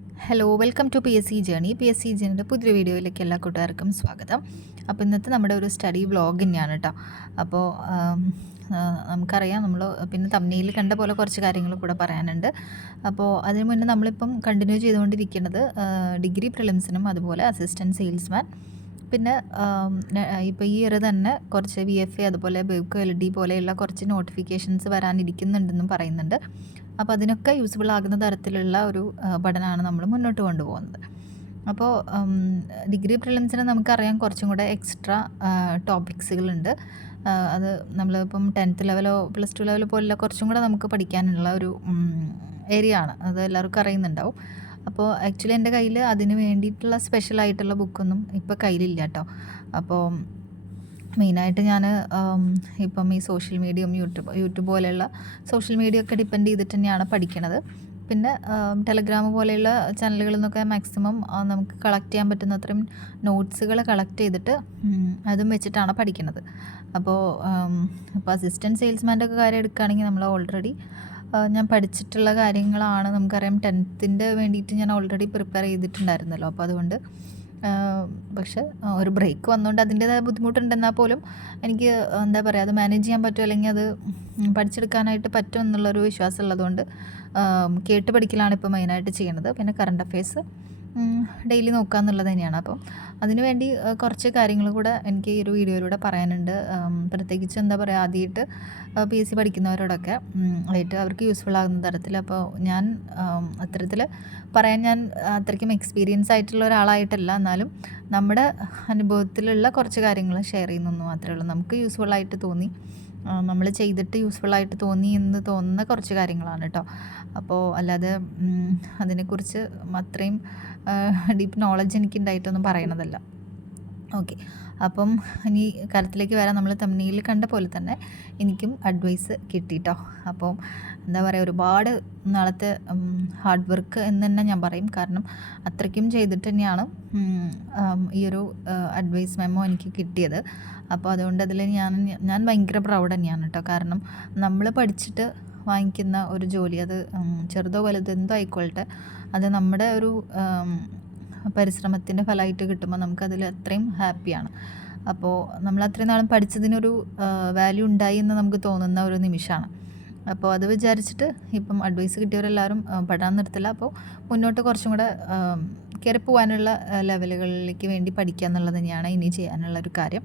Hello welcome to P S C journey P S C ജേണിയുടെ പുതിയൊരു വീഡിയോയിലേക്ക് എല്ലാ കൂട്ടുകാർക്കും സ്വാഗതം. അപ്പോൾ ഇന്നത്തെ നമ്മുടെ ഒരു സ്റ്റഡി വ്ളോഗ് തന്നെയാണ് കേട്ടോ അപ്പോൾ നമുക്കറിയാം നമ്മൾ പിന്നെ തമ്മിയിൽ കണ്ട പോലെ കുറച്ച് കാര്യങ്ങൾ കൂടെ പറയാനുണ്ട്. അപ്പോൾ അതിന് മുന്നേ നമ്മളിപ്പം കണ്ടിന്യൂ ചെയ്തുകൊണ്ടിരിക്കുന്നത് ഡിഗ്രി പ്രിലിംസിനും അതുപോലെ അസിസ്റ്റന്റ് സെയിൽസ്മാൻ പിന്നെ ഇപ്പോൾ ഈ ഇയർ തന്നെ കുറച്ച് വി എഫ് എ അതുപോലെ ബെവ്കോ എൽ ഡി പോലെയുള്ള കുറച്ച് നോട്ടിഫിക്കേഷൻസ് വരാനിരിക്കുന്നുണ്ടെന്നും പറയുന്നുണ്ട്. അപ്പോൾ അതിനൊക്കെ യൂസ്ഫുൾ ആകുന്ന തരത്തിലുള്ള ഒരു പഠനമാണ് നമ്മൾ മുന്നോട്ട് കൊണ്ടുപോകുന്നത്. അപ്പോൾ ഡിഗ്രി പ്രിലിംസിന് നമുക്കറിയാം കുറച്ചും കൂടെ എക്സ്ട്രാ ടോപ്പിക്സുകളുണ്ട് അത് നമ്മളിപ്പം ടെൻത്ത് ലെവലോ പ്ലസ് ടു ലെവലോ പോലുള്ള കുറച്ചും കൂടെ നമുക്ക് പഠിക്കാനുള്ള ഒരു ഏരിയ ആണ്. അത് എല്ലാവർക്കും അറിയുന്നുണ്ടാവും. അപ്പോൾ ആക്ച്വലി എന്റെ കയ്യിൽ അതിന് വേണ്ടിയിട്ടുള്ള സ്പെഷ്യലായിട്ടുള്ള ബുക്കൊന്നും ഇപ്പോൾ കയ്യിലില്ല കേട്ടോ. അപ്പോൾ മെയിനായിട്ട് ഞാൻ ഇപ്പം ഈ സോഷ്യൽ മീഡിയയും യൂട്യൂബ് യൂട്യൂബ് പോലെയുള്ള സോഷ്യൽ മീഡിയ ഒക്കെ ഡിപ്പെൻഡ് ചെയ്തിട്ട് തന്നെയാണ് പഠിക്കണത്. പിന്നെ ടെലഗ്രാം പോലെയുള്ള ചാനലുകളിൽ നിന്നൊക്കെ മാക്സിമം നമുക്ക് കളക്ട് ചെയ്യാൻ പറ്റുന്ന അത്രയും നോട്ട്സുകൾ കളക്ട് ചെയ്തിട്ട് അതും വെച്ചിട്ടാണ് പഠിക്കുന്നത് അപ്പോൾ ഇപ്പോൾ അസിസ്റ്റന്റ് സെയിൽസ്മാന്റെ ഒക്കെ കാര്യം എടുക്കുകയാണെങ്കിൽ നമ്മൾ ഓൾറെഡി ഞാൻ പഠിച്ചിട്ടുള്ള കാര്യങ്ങളാണ് നമുക്കറിയാം. ടെൻത്തിന്റെ വേണ്ടിയിട്ട് ഞാൻ ഓൾറെഡി പ്രിപ്പയർ ചെയ്തിട്ടുണ്ടായിരുന്നല്ലോ. അപ്പോൾ അതുകൊണ്ട് പക്ഷെ ഒരു ബ്രേക്ക് വന്നുകൊണ്ട് അതിന്റേതായ ബുദ്ധിമുട്ടുണ്ടെന്നാൽ പോലും എനിക്ക് എന്താ പറയുക അത് മാനേജ് ചെയ്യാൻ പറ്റും? അല്ലെങ്കിൽ അത് പഠിച്ചെടുക്കാനായിട്ട് പറ്റും എന്നുള്ളൊരു വിശ്വാസം ഉള്ളതുകൊണ്ട് കേട്ട് പഠിക്കലാണ് ഇപ്പോൾ മെയിനായിട്ട് ചെയ്യണത്. പിന്നെ കറണ്ട് അഫയേഴ്സ് ഡെയിലി നോക്കുക എന്നുള്ളത് തന്നെയാണ്. അപ്പോൾ അതിനുവേണ്ടി കുറച്ച് കാര്യങ്ങൾ കൂടെ എനിക്ക് ഈ ഒരു വീഡിയോയിലൂടെ പറയാനുണ്ട്. പ്രത്യേകിച്ച് എന്താ പറയുക ആദ്യമായിട്ട് പി എസ് സി പഠിക്കുന്നവരോടൊക്കെ ആയിട്ട് അവർക്ക് യൂസ്ഫുൾ ആകുന്ന തരത്തിൽ. അപ്പോൾ ഞാൻ അത്തരത്തിൽ പറയാൻ ഞാൻ അത്രയ്ക്കും എക്സ്പീരിയൻസ് ആയിട്ടുള്ള ഒരാളായിട്ടല്ല. എന്നാലും നമ്മുടെ അനുഭവത്തിലുള്ള കുറച്ച് കാര്യങ്ങൾ ഷെയർ ചെയ്യുന്നു മാത്രമേ ഉള്ളൂ. നമുക്ക് യൂസ്ഫുൾ ആയിട്ട് തോന്നി നമ്മൾ ചെയ്തിട്ട് യൂസ്ഫുൾ ആയിട്ട് തോന്നി എന്ന് തോന്നുന്ന കുറച്ച് കാര്യങ്ങളാണ് കേട്ടോ. അപ്പോൾ അല്ലാതെ അതിനെക്കുറിച്ച് അത്രയും ഡീപ്പ് നോളജ് എനിക്ക് ഉണ്ടായിട്ടൊന്നും പറയണതല്ല. ഓക്കെ അപ്പം ഇനി കരത്തിലേക്ക് വരാൻ നമ്മൾ തമ്മിൽ കണ്ട പോലെ തന്നെ എനിക്കും അഡ്വൈസ് കിട്ടിട്ടോ. അപ്പം എന്താ പറയുക ഒരുപാട് നാളത്തെ ഹാർഡ് വർക്ക് എന്ന് തന്നെ ഞാൻ പറയും. കാരണം അത്രയ്ക്കും ചെയ്തിട്ട് തന്നെയാണ് ഈ ഒരു അഡ്വൈസ് മെമ്മോ എനിക്ക് കിട്ടിയത്. അപ്പോൾ അതുകൊണ്ട് അതിൽ ഞാൻ ഞാൻ ഭയങ്കര പ്രൗഡ് തന്നെയാണ് കേട്ടോ. കാരണം നമ്മൾ പഠിച്ചിട്ട് വാങ്ങിക്കുന്ന ഒരു ജോലി. അത് ചെറുതോ വലുതോ എന്തോ ആയിക്കോട്ടെ. അത് നമ്മുടെ ഒരു പരിശ്രമത്തിന്റെ ഫലമായിട്ട് കിട്ടുമ്പോൾ നമുക്കതിൽ അത്രയും ഹാപ്പിയാണ് അപ്പോൾ നമ്മൾ അത്രയും നാളും പഠിച്ചതിനൊരു വാല്യൂ ഉണ്ടായി എന്ന് നമുക്ക് തോന്നുന്ന ഒരു നിമിഷമാണ്. അപ്പോൾ അത് വിചാരിച്ചിട്ട് ഇപ്പം അഡ്വൈസ് കിട്ടിയവരെല്ലാവരും പഠനം നിർത്തില്ല. അപ്പോൾ മുന്നോട്ട് കുറച്ചും കൂടെ കയറി പോകാനുള്ള ലെവലുകളിലേക്ക് വേണ്ടി പഠിക്കുക എന്നുള്ളത് തന്നെയാണ് ഇനി ചെയ്യാനുള്ള ഒരു കാര്യം.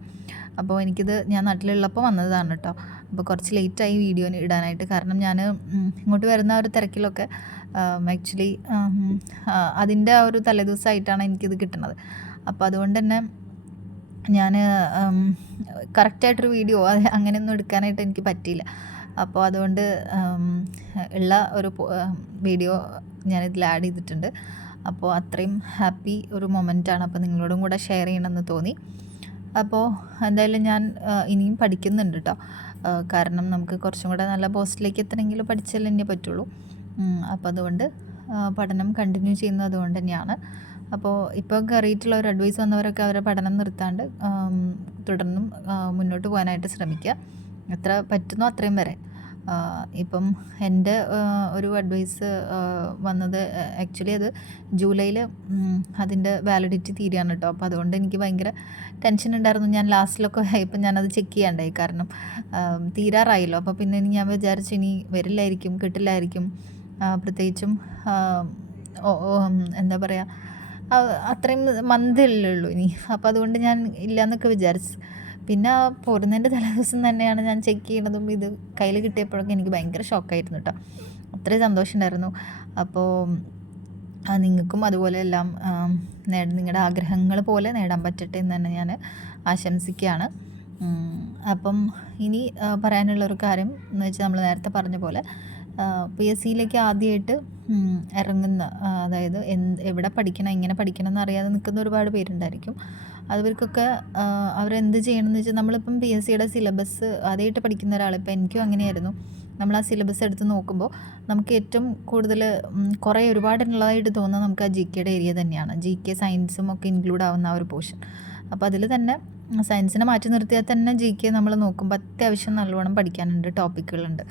അപ്പോൾ എനിക്കിത് ഞാൻ നാട്ടിലുള്ളപ്പോൾ വന്നതാണ് കേട്ടോ. അപ്പോൾ കുറച്ച് ലേറ്റായി വീഡിയോ ഇടാനായിട്ട്. കാരണം ഞാൻ ഇങ്ങോട്ട് വരുന്ന ഒരു തിരക്കിലൊക്കെ ആക്ച്വലി അതിന്റെ ആ ഒരു തലേദിവസമായിട്ടാണ് എനിക്കിത് കിട്ടുന്നത് അപ്പോൾ അതുകൊണ്ട് തന്നെ ഞാൻ കറക്റ്റായിട്ടൊരു വീഡിയോ അങ്ങനെയൊന്നും എടുക്കാനായിട്ട് എനിക്ക് പറ്റിയില്ല. അപ്പോൾ അതുകൊണ്ട് ഉള്ള ഒരു വീഡിയോ ഞാനിതിൽ ആഡ് ചെയ്തിട്ടുണ്ട്. അപ്പോൾ അത്രയും ഹാപ്പി ഒരു മൊമെന്റാണ് അപ്പോൾ നിങ്ങളോടും കൂടെ ഷെയർ ചെയ്യണമെന്ന് തോന്നി. അപ്പോൾ എന്തായാലും ഞാൻ ഇനിയും പഠിക്കുന്നുണ്ട് കേട്ടോ കാരണം നമുക്ക് കുറച്ചും കൂടെ നല്ല പോസ്റ്റിലേക്ക് എത്തണമെങ്കിൽ പഠിച്ചാലേ തന്നെ പറ്റുള്ളൂ. അപ്പോൾ അതുകൊണ്ട് പഠനം കണ്ടിന്യൂ ചെയ്യുന്നത് അതുകൊണ്ട് തന്നെയാണ്. അപ്പോൾ ഇപ്പോൾ കയറിയിട്ടുള്ള ഒരു അഡ്വൈസ് വന്നവരൊക്കെ അവരെ പഠനം നിർത്താണ്ട് തുടർന്നും മുന്നോട്ട് പോകാനായിട്ട് ശ്രമിക്കുക. എത്ര പറ്റുന്നോ അത്രയും വരെ ഇപ്പം എന്റെ ഒരു അഡ്വൈസ് വന്നത് ആക്ച്വലി അത് ജൂലൈയിൽ അതിന്റെ വാലിഡിറ്റി തീരുകയാണ് കേട്ടോ. അപ്പോൾ അതുകൊണ്ട് എനിക്ക് ഭയങ്കര ടെൻഷൻ ഉണ്ടായിരുന്നു. ഞാൻ ലാസ്റ്റിലൊക്കെ ഇപ്പം ഞാനത് ചെക്ക് ചെയ്യാണ്ടായി. കാരണം തീരാറായില്ലോ. അപ്പോൾ പിന്നെ ഇനി ഞാൻ വിചാരിച്ചു ഇനി വരില്ലായിരിക്കും കിട്ടില്ലായിരിക്കും. പ്രത്യേകിച്ചും എന്താ പറയുക അത്രയും മന്ദല്ലേ ഉള്ളൂ ഇനി. അപ്പോൾ അതുകൊണ്ട് ഞാൻ ഇല്ലയെന്നൊക്കെ വിചാരിച്ചു പിന്നെ പോരുന്നതിന്റെ തലേദിവസം തന്നെയാണ് ഞാൻ ചെക്ക് ചെയ്യണതും ഇത് കയ്യിൽ കിട്ടിയപ്പോഴൊക്കെ എനിക്ക് ഭയങ്കര ഷോക്കായിരുന്നു കേട്ടോ അത്രയും സന്തോഷമുണ്ടായിരുന്നു. അപ്പോൾ നിങ്ങൾക്കും അതുപോലെ എല്ലാം നിങ്ങളുടെ ആഗ്രഹങ്ങൾ പോലെ നേടാൻ പറ്റട്ടെ എന്ന് തന്നെ ഞാൻ ആശംസിക്കുകയാണ്. അപ്പം ഇനി പറയാനുള്ള പറയാനുള്ളൊരു കാര്യം എന്ന് വെച്ചാൽ നമ്മൾ നേരത്തെ പറഞ്ഞ പോലെ പി എസ് സിയിലേക്ക് ആദ്യമായിട്ട് ഇറങ്ങുന്ന അതായത് എന്ത് എവിടെ പഠിക്കണം എങ്ങനെ പഠിക്കണം എന്നറിയാതെ നിൽക്കുന്ന ഒരുപാട് പേരുണ്ടായിരിക്കും. അവർക്കൊക്കെ അവരെന്ത് ചെയ്യണമെന്ന് വെച്ചാൽ നമ്മളിപ്പം പി എസ് സിയുടെ സിലബസ് ആദ്യമായിട്ട് പഠിക്കുന്ന ഒരാൾ ഇപ്പം എനിക്കും അങ്ങനെയായിരുന്നു. നമ്മൾ ആ സിലബസ് എടുത്ത് നോക്കുമ്പോൾ നമുക്ക് ഏറ്റവും കൂടുതൽ കുറേ ഒരുപാടുള്ളതായിട്ട് തോന്നുന്നത് നമുക്ക് ആ ജി കെയുടെ ഏരിയ തന്നെയാണ്. ജി കെ സയൻസും ഒക്കെ ഇൻക്ലൂഡ് ആവുന്ന ആ ഒരു പോർഷൻ അപ്പോൾ അതിൽ തന്നെ സയൻസിനെ മാറ്റി നിർത്തിയാൽ തന്നെ ജി കെ നമ്മൾ നോക്കുമ്പോൾ അത്യാവശ്യം നല്ലോണം പഠിക്കാനുണ്ട് ടോപ്പിക്കുകളുണ്ട്.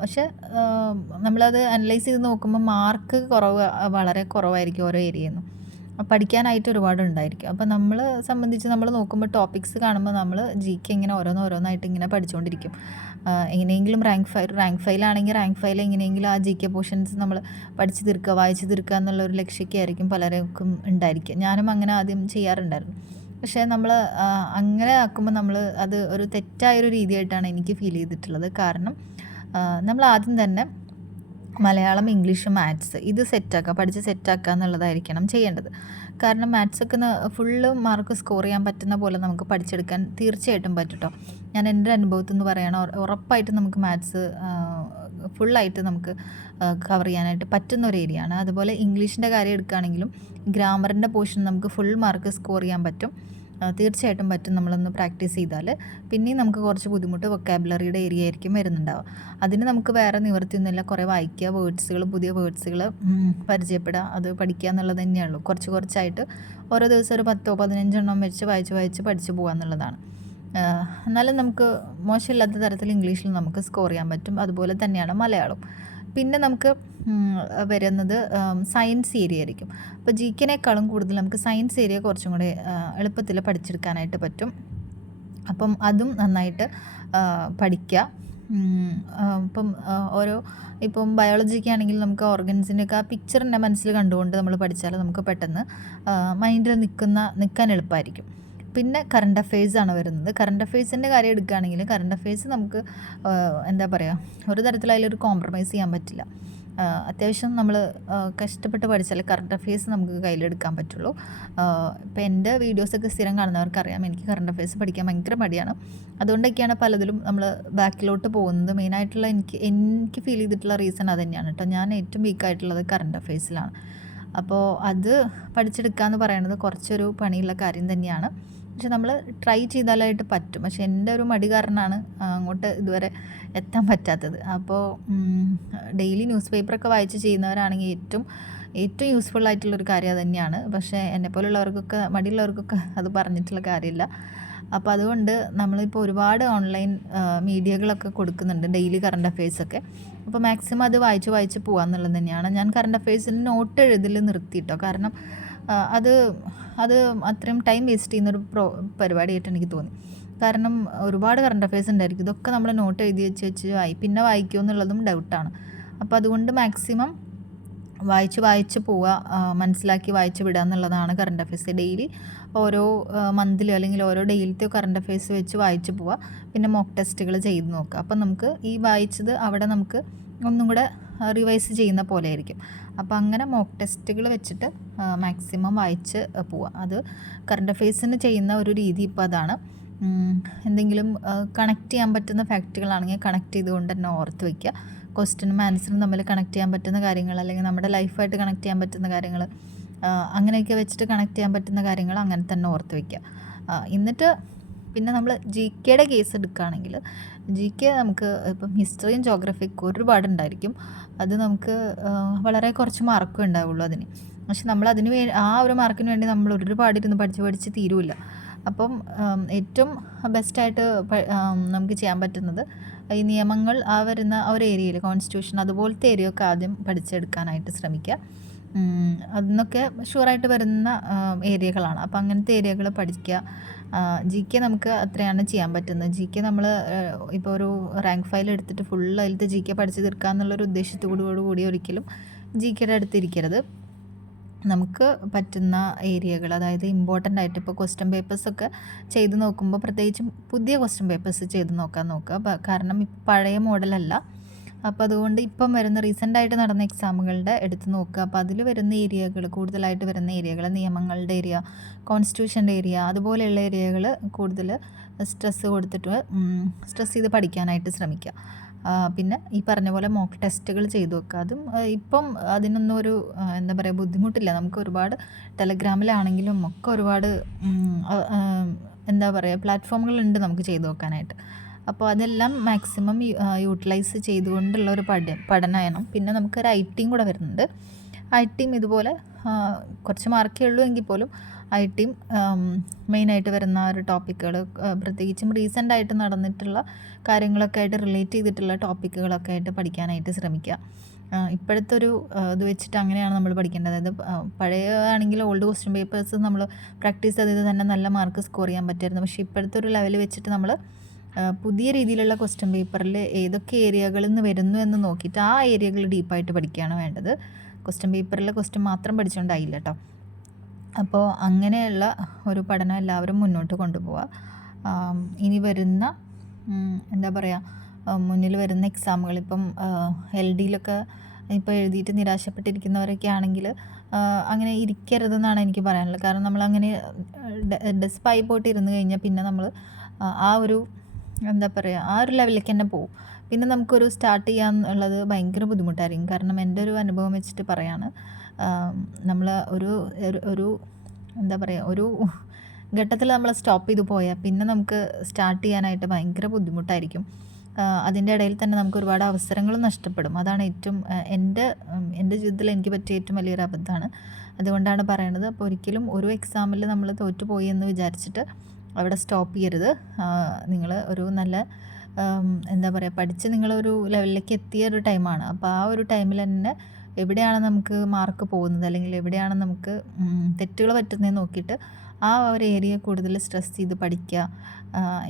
പക്ഷെ നമ്മളത് അനലൈസ് ചെയ്ത് നോക്കുമ്പോൾ മാർക്ക് കുറവ് വളരെ കുറവായിരിക്കും ഓരോ ഏരിയയിൽ നിന്നും പഠിക്കാനായിട്ട് ഒരുപാട് ഉണ്ടായിരിക്കും. അപ്പോൾ നമ്മൾ സംബന്ധിച്ച് നമ്മൾ നോക്കുമ്പോൾ ടോപ്പിക്സ് കാണുമ്പോൾ നമ്മൾ ജി കെ ഇങ്ങനെ ഓരോന്ന് ഓരോന്നായിട്ട് ഇങ്ങനെ പഠിച്ചുകൊണ്ടിരിക്കും. എങ്ങനെയെങ്കിലും റാങ്ക് ഫയൽ റാങ്ക് ഫയലാണെങ്കിൽ റാങ്ക് ഫൈൽ എങ്ങനെയെങ്കിലും ആ ജി കെ പോർഷൻസ് നമ്മൾ പഠിച്ച് തീർക്കുക വായിച്ച് തീർക്കുക എന്നുള്ള ഒരു ലക്ഷ്യമൊക്കെ ആയിരിക്കും പലർക്കും ഉണ്ടായിരിക്കുക. ഞാനും അങ്ങനെ ആദ്യം ചെയ്യാറുണ്ടായിരുന്നു. പക്ഷേ നമ്മൾ അങ്ങനെ ആക്കുമ്പോൾ നമ്മൾ അത് ഒരു തെറ്റായൊരു രീതിയായിട്ടാണ് എനിക്ക് ഫീൽ ചെയ്തിട്ടുള്ളത്. കാരണം നമ്മൾ ആദ്യം തന്നെ മലയാളം ഇംഗ്ലീഷ് മാത്സ് ഇത് സെറ്റാക്കുക പഠിച്ച് സെറ്റാക്കുക എന്നുള്ളതായിരിക്കണം ചെയ്യേണ്ടത്. കാരണം മാത്സൊക്കെ ഫുള്ള് മാർക്ക് സ്കോർ ചെയ്യാൻ പറ്റുന്ന പോലെ നമുക്ക് പഠിച്ചെടുക്കാൻ തീർച്ചയായിട്ടും പറ്റും കേട്ടോ ഞാൻ എന്റെ അനുഭവത്തിൽ നിന്ന് പറയണം ഉറപ്പായിട്ടും നമുക്ക് മാത്സ് ഫുള്ളായിട്ട് നമുക്ക് കവർ ചെയ്യാനായിട്ട് പറ്റുന്ന ഒരു ഏരിയ ആണ്. അതുപോലെ ഇംഗ്ലീഷിന്റെ കാര്യം എടുക്കുകയാണെങ്കിലും ഗ്രാമറിന്റെ പോർഷൻ നമുക്ക് ഫുൾ മാർക്ക് സ്കോർ ചെയ്യാൻ പറ്റും. തീർച്ചയായിട്ടും പറ്റും നമ്മളൊന്ന് പ്രാക്ടീസ് ചെയ്താൽ പിന്നെയും നമുക്ക് കുറച്ച് ബുദ്ധിമുട്ട് വൊക്കാബുലറിയുടെ ഏരിയ ആയിരിക്കും വരുന്നുണ്ടാവുക. അതിന് നമുക്ക് വേറെ നിവൃത്തിയൊന്നുമില്ല കുറേ വായിക്കുക വേർഡ്സുകൾ പുതിയ വേർഡ്സുകൾ പരിചയപ്പെടുക. അത് പഠിക്കുക എന്നുള്ളത് തന്നെയുള്ളൂ കുറച്ച് കുറച്ചായിട്ട് ഓരോ ദിവസം ഒരു പത്തോ പതിനഞ്ചെണ്ണം വെച്ച് വായിച്ച് വായിച്ച് പഠിച്ചു പോകുക എന്നുള്ളതാണ്. എന്നാലും നമുക്ക് മോശമില്ലാത്ത തരത്തിൽ ഇംഗ്ലീഷിൽ നമുക്ക് സ്കോർ ചെയ്യാൻ പറ്റും. അതുപോലെ തന്നെയാണ് മലയാളം. പിന്നെ നമുക്ക് വരുന്നത് സയൻസ് ഏരിയ ആയിരിക്കും. അപ്പോൾ ജി കെനേക്കാളും കൂടുതൽ നമുക്ക് സയൻസ് ഏരിയ കുറച്ചും കൂടി എളുപ്പത്തിൽ പഠിച്ചെടുക്കാനായിട്ട് പറ്റും. അപ്പം അതും നന്നായിട്ട് പഠിക്കുക ഇപ്പം ഓരോ ഇപ്പം ബയോളജിക്ക് ആണെങ്കിൽ നമുക്ക് ഓർഗൻസിന്റെയൊക്കെ ആ പിക്ചറിന്റെ മനസ്സിൽ കണ്ടുകൊണ്ട് നമ്മൾ പഠിച്ചാൽ നമുക്ക് പെട്ടെന്ന് മൈൻഡിൽ നിൽക്കുന്ന നിൽക്കാൻ എളുപ്പമായിരിക്കും പിന്നെ കറണ്ട് ആണ് വരുന്നത്. കറണ്ട് അഫെയർസിന്റെ കാര്യം എടുക്കുകയാണെങ്കിൽ കറണ്ട് അഫെയർസ് നമുക്ക് എന്താ പറയുക ഒരു തരത്തിൽ അതിലൊരു കോംപ്രമൈസ് ചെയ്യാൻ പറ്റില്ല. അത്യാവശ്യം നമ്മൾ കഷ്ടപ്പെട്ട് പഠിച്ചാൽ കറണ്ട് അഫെയർസ് നമുക്ക് കയ്യിലെടുക്കാൻ പറ്റുള്ളൂ. ഇപ്പോൾ എന്റെ വീഡിയോസൊക്കെ സ്ഥിരം കാണുന്നവർക്കറിയാം. എനിക്ക് കറണ്ട് അഫെയർസ് പഠിക്കാൻ ഭയങ്കര മടിയാണ്. അതുകൊണ്ടൊക്കെയാണ് പലതിലും നമ്മൾ ബാക്കിലോട്ട് പോകുന്നത്. മെയിനായിട്ടുള്ള എനിക്ക് എനിക്ക് ഫീൽ ചെയ്തിട്ടുള്ള റീസൺ അത് തന്നെയാണ് കേട്ടോ. ഞാൻ ഏറ്റവും വീക്കായിട്ടുള്ളത് കറണ്ട് അഫെയർസിലാണ് അപ്പോൾ അത് പഠിച്ചെടുക്കുക എന്ന് പറയുന്നത് കുറച്ചൊരു പണിയുള്ള കാര്യം തന്നെയാണ്. പക്ഷെ നമ്മൾ ട്രൈ ചെയ്താലായിട്ട് പറ്റും. പക്ഷെ എന്റെ ഒരു മടി കാരണമാണ് അങ്ങോട്ട് ഇതുവരെ എത്താൻ പറ്റാത്തത്. അപ്പോൾ ഡെയിലി ന്യൂസ് പേപ്പറൊക്കെ വായിച്ച് ചെയ്യുന്നവരാണെങ്കിൽ ഏറ്റവും ഏറ്റവും യൂസ്ഫുൾ ആയിട്ടുള്ളൊരു കാര്യം തന്നെയാണ് പക്ഷേ എന്നെപ്പോലുള്ളവർക്കൊക്കെ മടിയുള്ളവർക്കൊക്കെ അത് പറഞ്ഞിട്ടുള്ള കാര്യമില്ല. അപ്പോൾ അതുകൊണ്ട് നമ്മളിപ്പോൾ ഒരുപാട് ഓൺലൈൻ മീഡിയകളൊക്കെ കൊടുക്കുന്നുണ്ട് ഡെയിലി കറണ്ട് അഫയേഴ്സൊക്കെ അപ്പോൾ മാക്സിമം അത് വായിച്ച് വായിച്ച് പോകാമെന്നുള്ളത് തന്നെയാണ്. ഞാൻ കറണ്ട് അഫയേഴ്സിൽ നോട്ട് എഴുതൽ നിർത്തിയിട്ടോ കാരണം അത് അത് അത്രയും ടൈം വേസ്റ്റ് ചെയ്യുന്നൊരു പ്രോ പരിപാടിയായിട്ട് എനിക്ക് തോന്നി. കാരണം ഒരുപാട് കറണ്ട് അഫയേഴ്സ് ഉണ്ടായിരിക്കും ഇതൊക്കെ നമ്മൾ നോട്ട് എഴുതി വെച്ച് വെച്ച് വായി പിന്നെ വായിക്കുമോ എന്നുള്ളതും ഡൗട്ടാണ് അപ്പോൾ അതുകൊണ്ട് മാക്സിമം വായിച്ച് വായിച്ച് പോവുക മനസ്സിലാക്കി വായിച്ച് വിടുക എന്നുള്ളതാണ് കറണ്ട് അഫയേഴ്സ് ഡെയിലി ഓരോ മന്തിലോ അല്ലെങ്കിൽ ഓരോ ഡെയിലിത്തെയോ കറണ്ട് അഫയേഴ്സ് വെച്ച് വായിച്ച് പോവുക. പിന്നെ മോക്ക് ടെസ്റ്റുകൾ ചെയ്ത് നോക്കുക. അപ്പം നമുക്ക് ഈ വായിച്ചത് അവിടെ നമുക്ക് ഒന്നും കൂടെ റിവൈസ് ചെയ്യുന്ന പോലെ ആയിരിക്കും. അപ്പോൾ അങ്ങനെ മോക്ക് ടെസ്റ്റുകൾ വെച്ചിട്ട് മാക്സിമം വായിച്ച് പോവുക അത് കറണ്ട് അഫെയർസിന് ചെയ്യുന്ന ഒരു രീതി ഇപ്പോൾ അതാണ്. എന്തെങ്കിലും കണക്ട് ചെയ്യാൻ പറ്റുന്ന ഫാക്റ്റുകളാണെങ്കിൽ കണക്ട് ചെയ്തുകൊണ്ട് തന്നെ ഓർത്ത് വയ്ക്കുക ക്വസ്റ്റ്യനും ആൻസറും തമ്മിൽ കണക്ട് ചെയ്യാൻ പറ്റുന്ന കാര്യങ്ങൾ അല്ലെങ്കിൽ നമ്മുടെ ലൈഫായിട്ട് കണക്ട് ചെയ്യാൻ പറ്റുന്ന കാര്യങ്ങൾ അങ്ങനെയൊക്കെ വെച്ചിട്ട് കണക്ട് ചെയ്യാൻ പറ്റുന്ന കാര്യങ്ങൾ അങ്ങനെ തന്നെ ഓർത്ത് വയ്ക്കുക എന്നിട്ട് പിന്നെ നമ്മൾ ജി കെയുടെ കേസ് എടുക്കുകയാണെങ്കിൽ ജി കെ നമുക്ക് ഇപ്പം ഹിസ്റ്ററിയും ജോഗ്രഫിയൊക്കെ ഒരുപാടുണ്ടായിരിക്കും. അത് നമുക്ക് വളരെ കുറച്ച് മാർക്കും ഉണ്ടാവുള്ളൂ അതിന്. പക്ഷെ നമ്മൾ അതിന് വേ ആ ഒരു മാർക്കിന് വേണ്ടി നമ്മൾ ഒരുപാട് ഇരുന്ന് പഠിച്ച് പഠിച്ച് തീരുമില്ല അപ്പം ഏറ്റവും ബെസ്റ്റായിട്ട് നമുക്ക് ചെയ്യാൻ പറ്റുന്നത് ഈ നിയമങ്ങൾ ആ വരുന്ന ആ ഒരു ഏരിയയിൽ കോൺസ്റ്റിറ്റ്യൂഷൻ അതുപോലത്തെ ഏരിയ ഒക്കെ ആദ്യം പഠിച്ചെടുക്കാനായിട്ട് ശ്രമിക്കുക. അതിന്നൊക്കെ ഷുവറായിട്ട് വരുന്ന ഏരിയകളാണ്. അപ്പോൾ അങ്ങനത്തെ ഏരിയകൾ പഠിക്കുക ജി കെ നമുക്ക് അത്രയാണ് ചെയ്യാൻ പറ്റുന്നത്. ജി കെ നമ്മൾ ഇപ്പോൾ ഒരു റാങ്ക് ഫയൽ എടുത്തിട്ട് ഫുൾ അതിലത്തെ ജി കെ പഠിച്ചു തീർക്കുക എന്നുള്ളൊരു ഉദ്ദേശത്തോടു കൂടി ഒരിക്കലും ജി കെയുടെ അടുത്തിരിക്കരുത് നമുക്ക് പറ്റുന്ന ഏരിയകൾ അതായത് ഇമ്പോർട്ടന്റ് ആയിട്ട് ഇപ്പോൾ ക്വസ്റ്റ്യൻ പേപ്പേഴ്സൊക്കെ ചെയ്ത് നോക്കുമ്പോൾ പ്രത്യേകിച്ചും പുതിയ ക്വസ്റ്റ്യൻ പേപ്പേഴ്സ് ചെയ്ത് നോക്കാൻ നോക്കുക. കാരണം പഴയ മോഡലല്ല അപ്പോൾ അതുകൊണ്ട് ഇപ്പം വരുന്ന റീസെന്റായിട്ട് നടന്ന എക്സാമുകളുടെ എടുത്ത് നോക്കുക. അപ്പോൾ അതിൽ വരുന്ന ഏരിയകൾ കൂടുതലായിട്ട് വരുന്ന ഏരിയകൾ നിയമങ്ങളുടെ ഏരിയ കോൺസ്റ്റിറ്റ്യൂഷന്റെ ഏരിയ അതുപോലെയുള്ള ഏരിയകൾ കൂടുതൽ സ്ട്രെസ്സ് കൊടുത്തിട്ട് സ്ട്രെസ് ചെയ്ത് പഠിക്കാനായിട്ട് ശ്രമിക്കുക. പിന്നെ ഈ പറഞ്ഞ പോലെ മോക്ക് ടെസ്റ്റുകൾ ചെയ്തു വെക്കുക അതും ഇപ്പം അതിനൊന്നും ഒരു എന്താ പറയുക ബുദ്ധിമുട്ടില്ല. നമുക്ക് ഒരുപാട് ടെലഗ്രാമിലാണെങ്കിലും ഒക്കെ ഒരുപാട് എന്താ പറയുക പ്ലാറ്റ്ഫോമുകളുണ്ട് നമുക്ക് ചെയ്തു വെക്കാനായിട്ട് അപ്പോൾ അതെല്ലാം മാക്സിമം യൂട്ടിലൈസ് ചെയ്തുകൊണ്ടുള്ള ഒരു പഠ പഠനമാണ് പിന്നെ നമുക്ക് റൈറ്റിംഗ് കൂടെ വരുന്നുണ്ട്. ഐ ടീം ഇതുപോലെ കുറച്ച് മാർക്കേ ഉള്ളൂ എങ്കിൽ പോലും ഐ ടീം മെയിനായിട്ട് വരുന്ന ഒരു ടോപ്പിക്കുകൾ പ്രത്യേകിച്ചും റീസെന്റ് ആയിട്ട് നടന്നിട്ടുള്ള കാര്യങ്ങളൊക്കെ ആയിട്ട് റിലേറ്റ് ചെയ്തിട്ടുള്ള ടോപ്പിക്കുകളൊക്കെ ആയിട്ട് പഠിക്കാനായിട്ട് ശ്രമിക്കുക. ഇപ്പോഴത്തെ ഒരു ഇത് വെച്ചിട്ട് അങ്ങനെയാണ് നമ്മൾ പഠിക്കേണ്ടത്. അതായത് പഴയ ആണെങ്കിൽ ഓൾഡ് ക്വസ്റ്റ്യൻ പേപ്പേഴ്സ് നമ്മൾ പ്രാക്ടീസ് ചെയ്ത് തന്നെ നല്ല മാർക്ക് സ്കോർ ചെയ്യാൻ പറ്റുമായിരുന്നു പക്ഷേ ഇപ്പോഴത്തെ ഒരു ലെവൽ വെച്ചിട്ട് നമ്മൾ പുതിയ രീതിയിലുള്ള ക്വസ്റ്റ്യൻ പേപ്പറിൽ ഏതൊക്കെ ഏരിയകളിൽ നിന്ന് വരുന്നു എന്ന് നോക്കിയിട്ട് ആ ഏരിയകൾ ഡീപ്പായിട്ട് പഠിക്കുകയാണ് വേണ്ടത്. ക്വസ്റ്റ്യൻ പേപ്പറിലെ ക്വസ്റ്റ്യൻ മാത്രം പഠിച്ചുകൊണ്ടായില്ല കേട്ടോ അപ്പോൾ അങ്ങനെയുള്ള ഒരു പഠനം എല്ലാവരും മുന്നോട്ട് കൊണ്ടുപോവുക ഇനി വരുന്ന എന്താ പറയുക മുന്നിൽ വരുന്ന എക്സാമുകൾ ഇപ്പം എൽ ഡിയിലൊക്കെ ഇപ്പോൾ എഴുതിയിട്ട് നിരാശപ്പെട്ടിരിക്കുന്നവരൊക്കെ ആണെങ്കിൽ അങ്ങനെ ഇരിക്കരുതെന്നാണ് എനിക്ക് പറയാനുള്ളത്. കാരണം നമ്മൾ അങ്ങനെ ഡെസ്പായി പോയിട്ട് ഇരുന്ന് കഴിഞ്ഞാൽ പിന്നെ നമ്മൾ ആ ഒരു എന്താ പറയുക ആ ഒരു ലെവലിലേക്ക് തന്നെ പോകും പിന്നെ നമുക്കൊരു സ്റ്റാർട്ട് ചെയ്യാന്നുള്ളത് ഭയങ്കര ബുദ്ധിമുട്ടായിരിക്കും. കാരണം എന്റെ ഒരു അനുഭവം വെച്ചിട്ട് പറയാണ് നമ്മൾ ഒരു ഒരു എന്താ പറയുക ഒരു ഘട്ടത്തിൽ നമ്മൾ സ്റ്റോപ്പ് ചെയ്തു പോയാൽ പിന്നെ നമുക്ക് സ്റ്റാർട്ട് ചെയ്യാനായിട്ട് ഭയങ്കര ബുദ്ധിമുട്ടായിരിക്കും. അതിന്റെ ഇടയിൽ തന്നെ നമുക്ക് ഒരുപാട് അവസരങ്ങൾ നഷ്ടപ്പെടും. അതാണ് ഏറ്റവും എന്റെ എന്റെ ജീവിതത്തിൽ എനിക്ക് പറ്റിയ ഏറ്റവും വലിയൊരു അബദ്ധമാണ്. അതുകൊണ്ടാണ് പറയണത്. അപ്പോൾ ഒരിക്കലും ഒരു എക്സാമിൽ നമ്മൾ തോറ്റുപോയി എന്ന് വിചാരിച്ചിട്ട് അവിടെ സ്റ്റോപ്പ് ചെയ്യരുത്. നിങ്ങൾ ഒരു നല്ല എന്താ പറയുക പഠിച്ച് നിങ്ങളൊരു ലെവലിലേക്ക് എത്തിയ ഒരു ടൈമാണ്. അപ്പോൾ ആ ഒരു ടൈമിൽ തന്നെ എവിടെയാണ് നമുക്ക് മാർക്ക് പോകുന്നത്? അല്ലെങ്കിൽ എവിടെയാണ് നമുക്ക് തെറ്റുകൾ പറ്റുന്നതെന്ന് നോക്കിയിട്ട് ആ ഒരു ഏരിയ കൂടുതൽ സ്ട്രെസ് ചെയ്ത് പഠിക്കുക.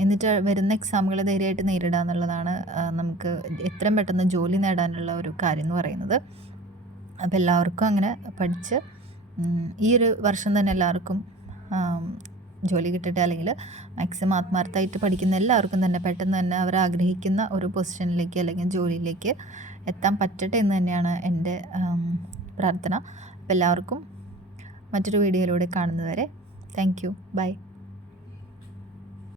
എന്നിട്ട് വരുന്ന എക്സാമുകൾ ധൈര്യമായിട്ട് നേരിടുക എന്നുള്ളതാണ് നമുക്ക് എത്രയും പെട്ടെന്ന് ജോലി നേടാനുള്ള ഒരു കാര്യം എന്ന് പറയുന്നത്. അപ്പോൾ എല്ലാവർക്കും അങ്ങനെ പഠിച്ച് ഈ ഒരു വർഷം തന്നെ എല്ലാവർക്കും ജോലി കിട്ടട്ടെ അല്ലെങ്കിൽ മാക്സിമം ആത്മാർത്ഥമായിട്ട് പഠിക്കുന്ന എല്ലാവർക്കും തന്നെ പെട്ടെന്ന് തന്നെ അവർ ആഗ്രഹിക്കുന്ന ഒരു പൊസിഷനിലേക്ക് അല്ലെങ്കിൽ ജോലിയിലേക്ക് എത്താൻ പറ്റട്ടെ എന്ന് തന്നെയാണ് എന്റെ പ്രാർത്ഥന. അപ്പോൾ എല്ലാവർക്കും മറ്റൊരു വീഡിയോയിലൂടെ കാണുന്നവരെ താങ്ക് യു ബൈ